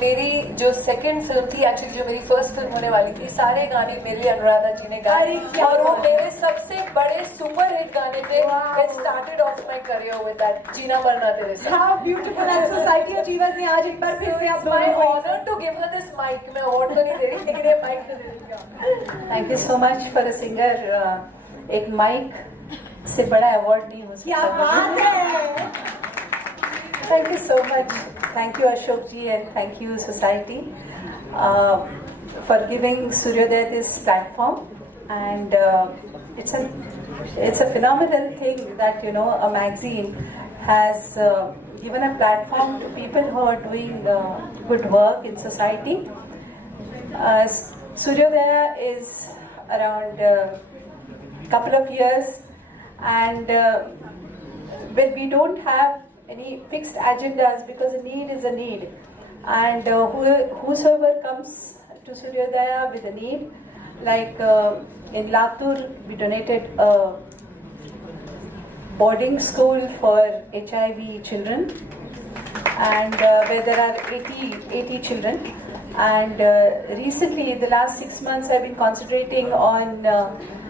मेरी जो second film थी, एक्चुअली जो मेरी फर्स्ट फिल्म होने वाली थी, सारे गाने मेरे लिए अनुराधा जी ने गाए और वो मेरे सबसे बड़े सुपर हिट गाने थे. It started off my career with that जीना मरना तेरे साथ. How beautiful and Society Achievers ने आज एक बार फिर से आप my honor to give her this mic. मैं award तो नहीं दे रही लेकिन ये mic तो दे रही. Thank you so much for a singer. एक माइक से बड़ा अवार्ड नहीं हो सकता. क्या बात है. Thank you so much. Thank you Ashok ji and thank you society for giving Suryodaya this platform, and it's a phenomenal thing that a magazine has given a platform to people who are doing good work in society. Suryodaya is around couple of years, and when we don't have any fixed agendas, because a need is a need, and whosoever comes to Suryodaya with a need, like in Latur we donated a boarding school for HIV children, and where there are 80 children, and recently in the last 6 months I've been concentrating on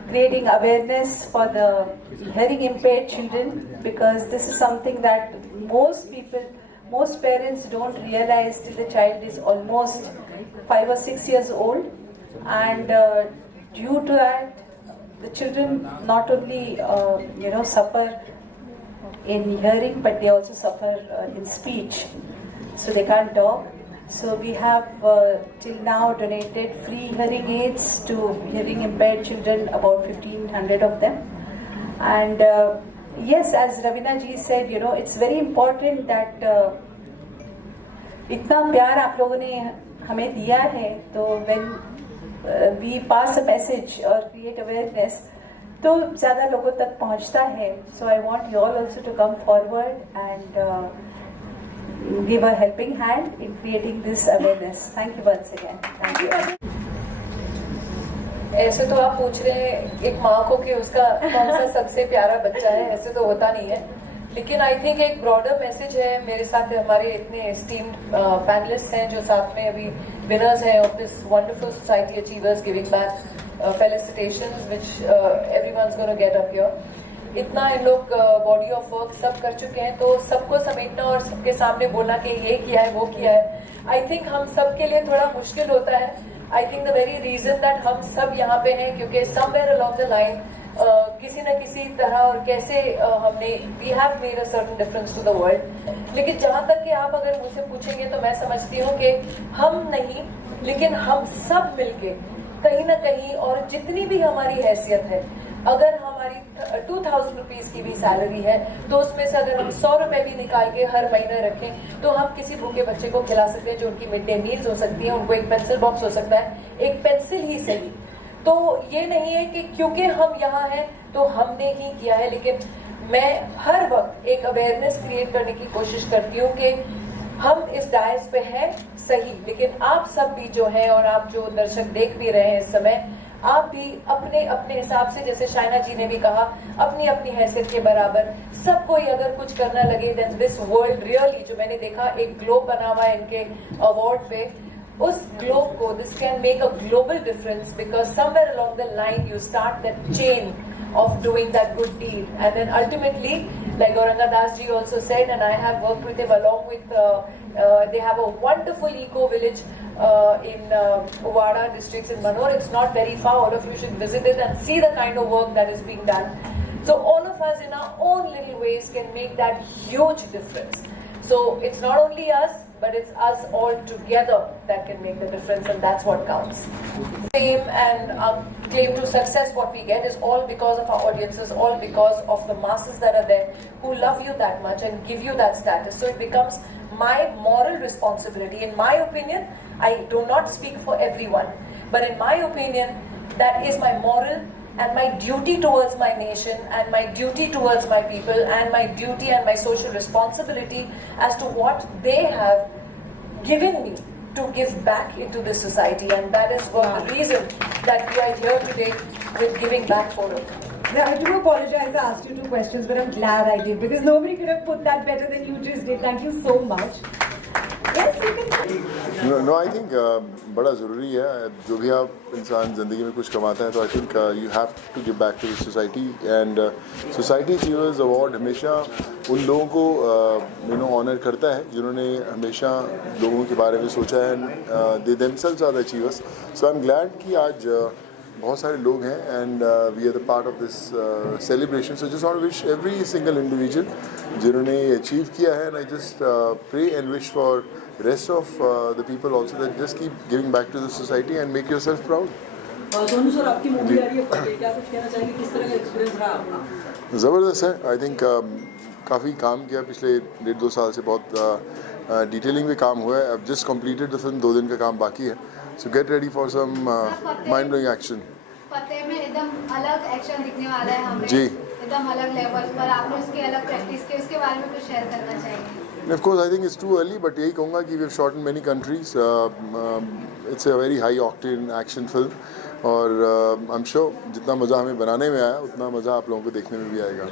creating awareness for the hearing impaired children, because this is something that most parents don't realize till the child is almost 5 or 6 years old, and due to that the children not only suffer in hearing, but they also suffer in speech, so they can't talk. So we have till now donated free hearing aids to hearing impaired children, about 1,500 of them. And yes, as Ravina ji said, it's very important that इतना प्यार आप लोगों ने हमें दिया है, तो when we pass a message or create awareness, तो ज़्यादा लोगों तक पहुँचता है. So I want you all also to come forward and give a helping hand in creating this awareness. Thank you once again. Thank you. ऐसे तो आप पूछ रहे हैं एक माँ को कि उसका कौन सा सबसे प्यारा बच्चा है, ऐसे तो होता नहीं है, लेकिन आई थिंक एक ब्रॉडर मैसेज है. मेरे साथ हमारे इतने एस्टीम्ड पैनलिस्ट हैं जो साथ में अभी विनर्स हैं of this wonderful society achievers giving back. Felicitations which everyone's gonna get up here. इतना इन लोग बॉडी ऑफ वर्क सब कर चुके हैं, तो सबको समेटना और सबके सामने बोलना कि ये किया है वो किया है, आई थिंक हम सब के लिए थोड़ा मुश्किल होता है. I think the very reason that हम सब यहाँ पे हैं, क्योंकि समवेयर अलोंग द लाइन किसी न किसी तरह और कैसे हमने we have made a certain difference to the world. लेकिन जहाँ तक कि आप अगर मुझसे पूछेंगे तो मैं समझती हूँ कि हम नहीं, लेकिन हम सब मिलके कहीं ना कहीं, और जितनी भी हमारी हैसियत है, अगर हमारी 2000 रुपीज की भी सैलरी है, तो उसमें से अगर हम 100 रुपए भी निकाल के हर महीने रखें, तो हम किसी भूखे बच्चे को खिला सकते हैं, जो उनकी मिड डे मील्स हो सकती है, उनको एक पेंसिल बॉक्स हो सकता है, एक पेंसिल ही सही. तो ये नहीं है कि क्योंकि हम यहाँ हैं तो हमने ही किया है, लेकिन मैं हर वक्त एक अवेयरनेस क्रिएट करने की कोशिश करती हूँ कि हम इस डायस पे हैं सही, लेकिन आप सब भी जो हैं और आप जो दर्शक देख भी रहे हैं इस समय, आप भी अपने अपने हिसाब से, जैसे शाइना जी ने भी कहा, अपनी अपनी हैसियत के बराबर सब कोई अगर कुछ करना लगे, देन दिस वर्ल्ड रियली, जो मैंने देखा एक ग्लोब बना हुआ है इनके अवार्ड पे, उस ग्लोब को, this can make a global difference, because somewhere along the line you start that chain of doing that good deed, and then ultimately, like Auranga Das ji also said, and I have worked with him along with they have a wonderful eco village in Wada districts in Manor. It's not very far, all of you should visit it and see the kind of work that is being done. So all of us in our own little ways can make that huge difference. So it's not only us, but it's us all together that can make the difference, and that's what counts. Fame and claim to success what we get is all because of our audiences, all because of the masses that are there who love you that much and give you that status. So it becomes my moral responsibility. In my opinion, I do not speak for everyone, but in my opinion, that is my moral and my duty towards my nation and my duty towards my people and my duty and my social responsibility as to what they have given me to give back into this society, and that is what the reason that we are here today with Giving Back Forum. Now, I do apologize I asked you 2 questions, but I'm glad I did, because nobody could have put that better than you just did. Thank you so much. Yes, you can. No I think बड़ा ज़रूरी है जो भी आप इंसान ज़िंदगी में कुछ कमाता है तो I think you have to give back to the society and society achievers award हमेशा उन लोगों को ऑनर करता है जिन्होंने हमेशा लोगों के बारे में सोचा है and they themselves are the achievers so I am glad कि आज बहुत सारे लोग हैं and we are the part of this celebration so just want to wish every single individual जिन्होंने अचीव किया है and I just pray and wish for rest of the people also that just keep giving back to the society and make yourself proud. Sonu sir आपकी movie आ रही है फतेह, क्या कुछ कहना चाहेंगे, किस तरह का एक्सपीरियंस रहा आपका? ज़बरदस्त है आई थिंक काफ़ी काम किया पिछले 1.5-2 साल से बहुत डिटेलिंग में काम हुआ है अब जस्ट कंप्लीटेड द फिल्म 2 दिन का काम बाकी है so get ready for some mind blowing action Fateh में एकदम अलग एक्शन दिखने वाला है हमें जी एकदम अलग लेवल पर आपने उसकी अलग प्रैक्टिस की उसके बारे में कुछ शेयर करना चाहिए Of course, I think it's too early, but यही कहूँगा कि we've shot in many countries. It's a very high octane action film, और I'm sure जितना मज़ा हमें बनाने में आया उतना मज़ा आप लोगों को देखने में भी आएगा.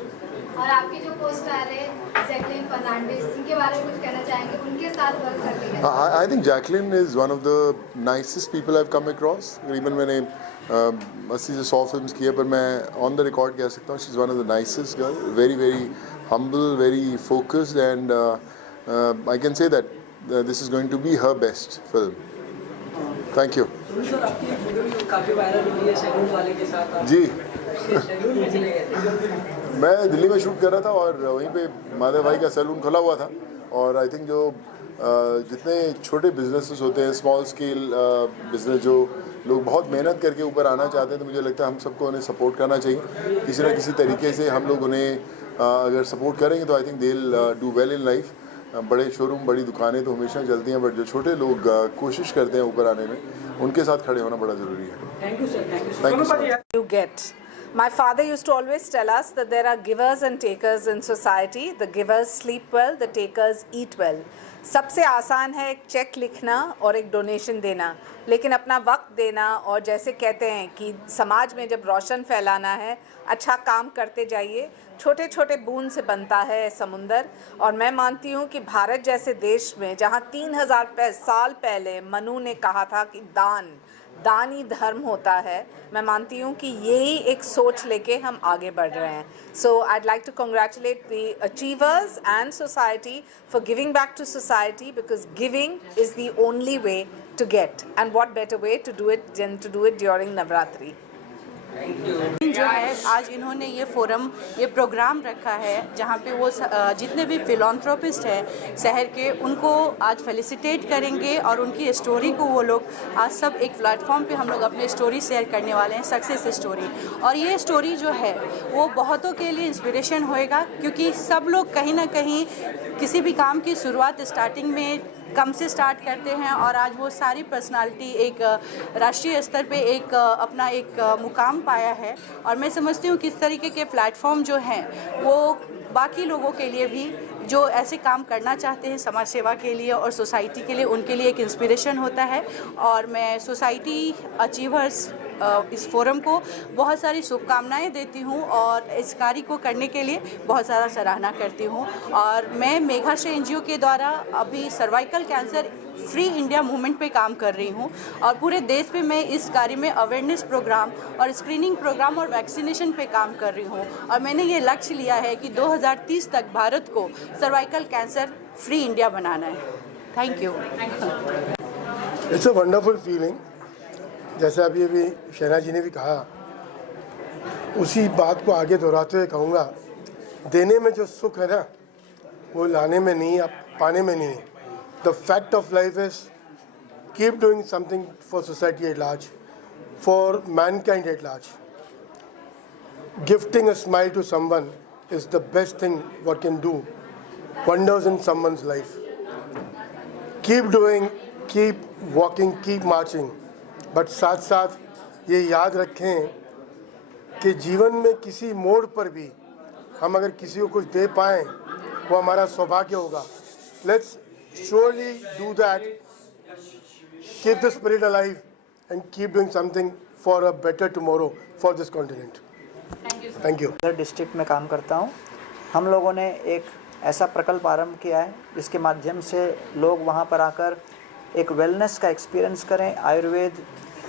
और आपकी जो को स्टार है जैकलिन फर्नांडिस, इनके बारे में कुछ कहना चाहेंगे, उनके साथ वर्क करके? I think Jacqueline is one of the nicest people I've come across. करीबन मैंने 80 से 100 फिल्म्स की है पर मैं on the record कह सकता हूँ she's one of the nicest girl, very very humble, very focused and I can say that this is going to be her best film. Thank you. Sonu sir आपकी एक video काफी viral हुई है salon वाले के साथ आप जी सैलून में चले गए थे। मैं दिल्ली में शूट कर रहा था और वहीं पे माधव भाई का सैलून खुला हुआ था और आई थिंक जो जितने छोटे बिजनेसेस होते हैं स्मॉल स्केल बिजनेस जो लोग बहुत मेहनत करके ऊपर आना चाहते हैं तो मुझे लगता है हम सबको उन्हें सपोर्ट करना चाहिए किसी न किसी तरीके से हम लोग उन्हें अगर सपोर्ट करेंगे तो I think they will do well in life बड़े शोरूम बड़ी दुकानें तो हमेशा चलती हैं बट जो छोटे लोग कोशिश करते हैं ऊपर आने में उनके साथ खड़े होना बड़ा ज़रूरी है thank you sir, thank you thank you so much You get. My father used to always tell us that there are givers and takers in society. The givers sleep well, the takers eat well. सबसे आसान है एक check लिखना और एक donation देना, लेकिन अपना वक्त देना और जैसे कहते हैं कि समाज में जब रोशन फैलाना है अच्छा काम करते जाइए, छोटे छोटे बूंद से बनता है समुंदर। और मैं मानती हूँ कि भारत जैसे देश में जहाँ 3000 साल पहले मनु ने कहा था कि दान ही धर्म होता है, मैं मानती हूँ कि यही एक सोच लेके हम आगे बढ़ रहे हैं। So I'd like to congratulate the achievers and society for giving back to society because giving is the only way to get and what better way to do it than to do it during Navratri. जो है आज इन्होंने ये programme रखा है जहाँ पे वो जितने भी फिलॉन्थ्रोपिस्ट हैं शहर के उनको आज फेलिसिटेट करेंगे और उनकी स्टोरी को वो लोग आज सब एक प्लेटफॉर्म पे हम लोग अपने स्टोरी शेयर करने वाले हैं, सक्सेस स्टोरी। और ये स्टोरी जो है वो बहुतों के लिए इंस्पिरेशन होएगा क्योंकि सब लोग कहीं ना कहीं किसी भी काम की शुरुआत स्टार्टिंग में कम से स्टार्ट करते हैं और आज वो सारी पर्सनालिटी एक राष्ट्रीय स्तर पे एक अपना एक मुकाम पाया है। और मैं समझती हूँ कि इस तरीके के प्लेटफॉर्म जो हैं वो बाकी लोगों के लिए भी जो ऐसे काम करना चाहते हैं समाज सेवा के लिए और सोसाइटी के लिए, उनके लिए एक इंस्पिरेशन होता है। और मैं सोसाइटी अचीवर्स इस फोरम को बहुत सारी शुभकामनाएं देती हूं और इस कार्य को करने के लिए बहुत ज़्यादा सराहना करती हूं। और मैं मेघाश्रय एनजीओ के द्वारा अभी cervical cancer free India movement पे काम कर रही हूं और पूरे देश पे मैं इस कार्य में अवेयरनेस प्रोग्राम और स्क्रीनिंग प्रोग्राम और वैक्सीनेशन पे काम कर रही हूं। और मैंने ये लक्ष्य लिया है कि 2030 तक भारत को सर्वाइकल कैंसर फ्री इंडिया बनाना है। Thank you. It's a wonderful feeling, जैसे अभी शहनाज जी ने भी कहा, उसी बात को आगे दोहराते हुए कहूँगा, देने में जो सुख है ना वो लाने में नहीं, आप पाने में नहीं है। The fact of life is keep doing something for society at large, for mankind at large. Gifting a smile to someone is the best thing what can do wonders in someone's life. Keep doing, keep walking, keep marching, but साथ साथ ये याद रखें कि जीवन में किसी मोड़ पर भी हम अगर किसी को कुछ दे पाएँ वो हमारा सौभाग्य होगा। Let's surely do that, keep the spirit alive and keep doing something for a better tomorrow for this continent. Thank you. District में काम करता हूँ। हम लोगों ने एक ऐसा प्रकल्प आरंभ किया है जिसके माध्यम से लोग वहाँ पर आकर एक वेलनेस का एक्सपीरियंस करें, आयुर्वेद,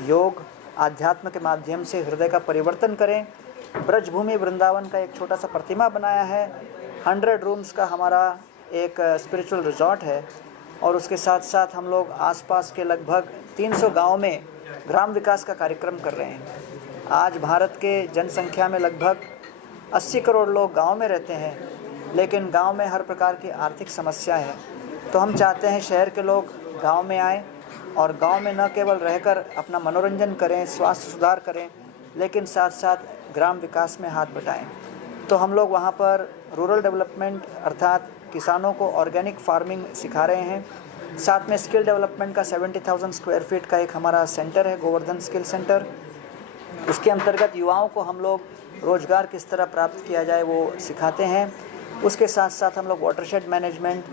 योग, आध्यात्म के माध्यम से हृदय का परिवर्तन करें। ब्रजभूमि वृंदावन का एक छोटा सा प्रतिमा बनाया है। 100 रूम्स का हमारा एक स्पिरिचुअल रिजॉर्ट है और उसके साथ साथ हम लोग आसपास के लगभग 300 गांव में ग्राम विकास का कार्यक्रम कर रहे हैं। आज भारत के जनसंख्या में लगभग 80 करोड़ लोग गांव में रहते हैं, लेकिन गांव में हर प्रकार की आर्थिक समस्या है। तो हम चाहते हैं शहर के लोग गांव में आएँ और गांव में न केवल रहकर अपना मनोरंजन करें, स्वास्थ्य सुधार करें, लेकिन साथ साथ ग्राम विकास में हाथ बटाएं। तो हम लोग वहाँ पर रूरल डेवलपमेंट अर्थात किसानों को ऑर्गेनिक फार्मिंग सिखा रहे हैं। साथ में स्किल डेवलपमेंट का 70,000 स्क्वायर फीट का एक हमारा सेंटर है, गोवर्धन स्किल सेंटर। उसके अंतर्गत युवाओं को हम लोग रोज़गार किस तरह प्राप्त किया जाए वो सिखाते हैं। उसके साथ साथ हम लोग वाटरशेड मैनेजमेंट,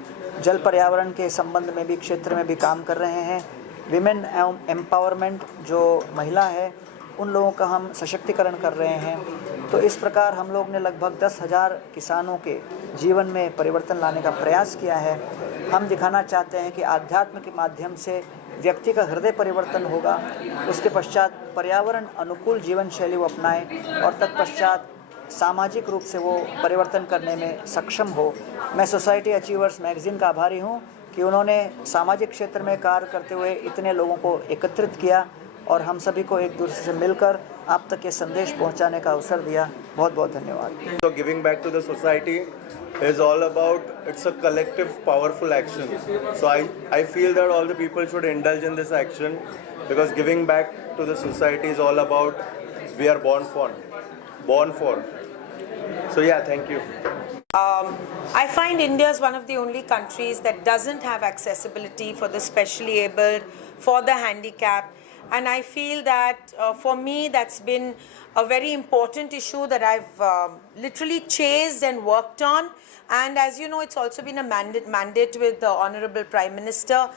जल पर्यावरण के संबंध में भी क्षेत्र में भी काम कर रहे हैं। विमेन एम्पावरमेंट, जो महिला है उन लोगों का हम सशक्तिकरण कर रहे हैं। तो इस प्रकार हम लोग ने लगभग 10,000 किसानों के जीवन में परिवर्तन लाने का प्रयास किया है। हम दिखाना चाहते हैं कि आध्यात्म के माध्यम से व्यक्ति का हृदय परिवर्तन होगा, उसके पश्चात पर्यावरण अनुकूल जीवन शैली वो अपनाएं और तत्पश्चात सामाजिक रूप से वो परिवर्तन करने में सक्षम हो। मैं सोसाइटी अचीवर्स मैगज़ीन का आभारी हूँ कि उन्होंने सामाजिक क्षेत्र में कार्य करते हुए इतने लोगों को एकत्रित किया और हम सभी को एक दूसरे से मिलकर आप तक ये संदेश पहुंचाने का अवसर दिया। बहुत बहुत धन्यवाद। So giving back to the society is all about, it's a collective powerful action. So I feel that all the people should indulge in this action because giving back to the society is all about, we are born for. So yeah, thank you. I find India is one of the only countries that doesn't have accessibility for the specially abled, for the handicapped. And I feel that for me that's been a very important issue that I've literally chased and worked on. And as you know, it's also been a mandate with the Honorable Prime Minister.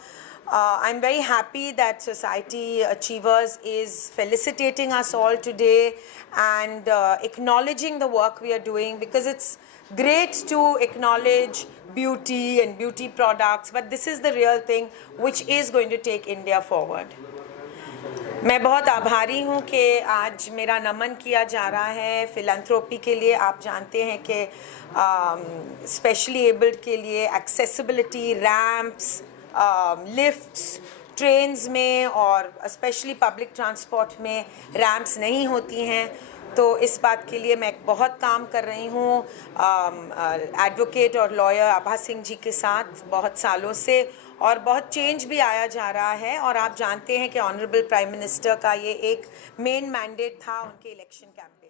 I'm very happy that Society Achievers is felicitating us all today and acknowledging the work we are doing, because it's great to acknowledge beauty and beauty products, but this is the real thing which is going to take India forward. मैं बहुत आभारी हूँ कि आज मेरा नमन किया जा रहा है फिलैंथ्रोपी के लिए। आप जानते हैं कि स्पेशली एबल्ड के लिए एक्सेसिबिलिटी, रैम्प्स, लिफ्ट्स, ट्रेन्स में और स्पेशली पब्लिक ट्रांसपोर्ट में रैम्प्स नहीं होती हैं। तो इस बात के लिए मैं बहुत काम कर रही हूँ एडवोकेट और लॉयर आभा सिंह जी के साथ बहुत सालों से, और बहुत चेंज भी आया जा रहा है। और आप जानते हैं कि ऑनरेबल प्राइम मिनिस्टर का ये एक मेन मैंडेट था उनके इलेक्शन कैंपेन